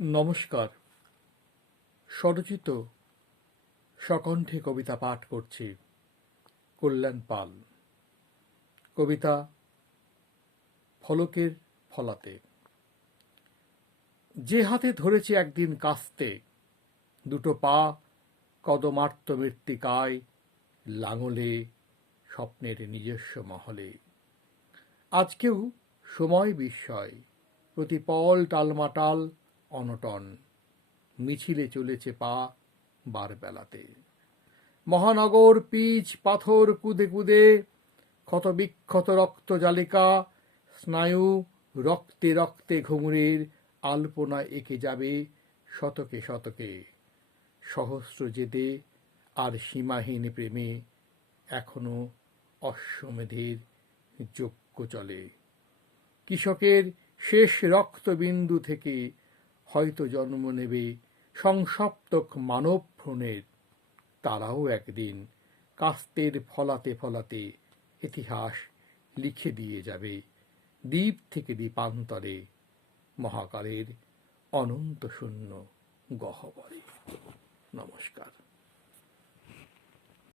নমস্কার। স্বরচিত সকণ্ঠে কবিতা পাঠ করছি, কল্যাণ পাল। কবিতা ফলকের ফলাতে। যে হাতে ধরেছে একদিন কাস্তে, দুটো পা কদমার্ত মৃত্তিকায় লাঙলে স্বপ্নের নিজস্ব মহলে। আজকেও সময় বিস্ময় প্রতি পল টালমাটাল অনটন মিছিলে চলেছে পা বার বেলাতে। মহানগর পিচ পাথর কুদে কুদে, ক্ষত বিক্ষত রক্ত জালিকা, স্নায়ু রক্তে রক্তে ঘুঙুরের আলপনা এঁকে যাবে শতকে শতকে। সহস্র জেদে আর সীমাহীন প্রেমে এখনও অশ্বমেধের যজ্ঞ চলে। কৃষকের শেষ রক্তবিন্দু থেকে হয়তো জন্ম নেবে সংসপ্তক মানব ভ্রণের। তারাও একদিন কাস্তের ফলাতে ফলাতে ইতিহাস লিখে দিয়ে যাবে দ্বীপ থেকে দ্বীপান্তরে মহাকালের অনন্ত শূন্য গহ্বরে। নমস্কার।